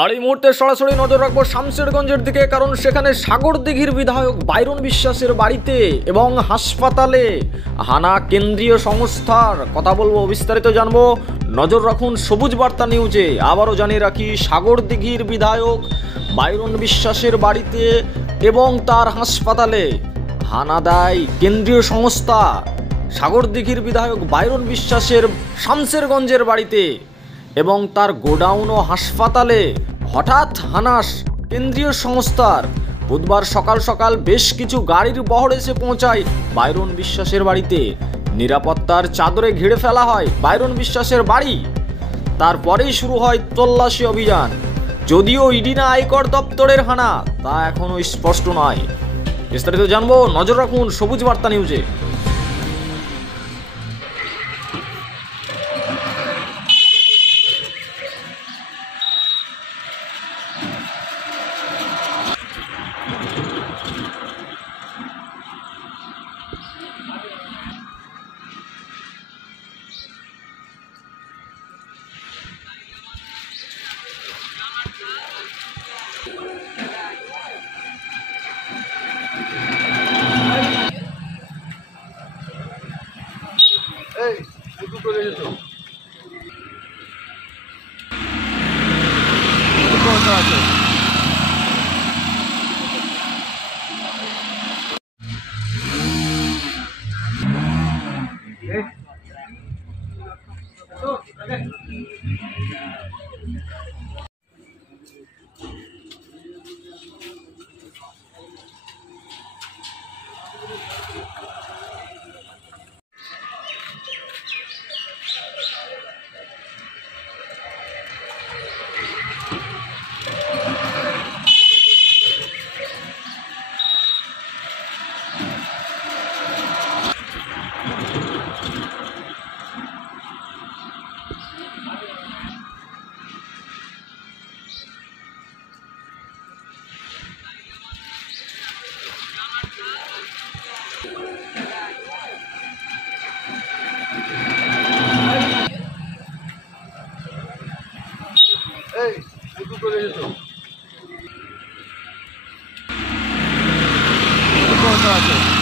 আর এই মুহূর্তে সরাসরি নজর রাখবো শামশেরগঞ্জের দিকে, কারণ সেখানে সাগরদিঘির বিধায়ক বাইরন বিশ্বাসের বাড়িতে এবং হাসপাতালে হানা কেন্দ্রীয় সংস্থার। কথা বলবো, বিস্তারিত জানবো, নজর রাখুন সবুজ বার্তা নিউজে। আবারও জানিয়ে রাখি, সাগরদিঘির বিধায়ক বাইরন বিশ্বাসের বাড়িতে এবং তার হাসপাতালে হানা দেয় কেন্দ্রীয় সংস্থা। সাগরদিঘির বিধায়ক বাইরন বিশ্বাসের শামশেরগঞ্জের বাড়িতে এবং তার গোডাউন ও হাসপাতালে হঠাৎ হানাস কেন্দ্রীয় সংস্থার। বুধবার সকাল সকাল বেশ কিছু গাড়ির বহর এসে পৌঁছায় বাইরন বিশ্বাসের বাড়িতে। নিরাপত্তার চাদরে ঘিরে ফেলা হয় বাইরন বিশ্বাসের বাড়ি। তারপরেই শুরু হয় তল্লাশি অভিযান। যদিও ইডি না আয়কর দপ্তরের হানা, তা এখনো স্পষ্ট নয়। বিস্তারিত জানবো, নজর রাখুন সবুজ বার্তা নিউজে। এই একটু চলে যেত কথা আছে। এই একটু চলে যেত কথা আছে।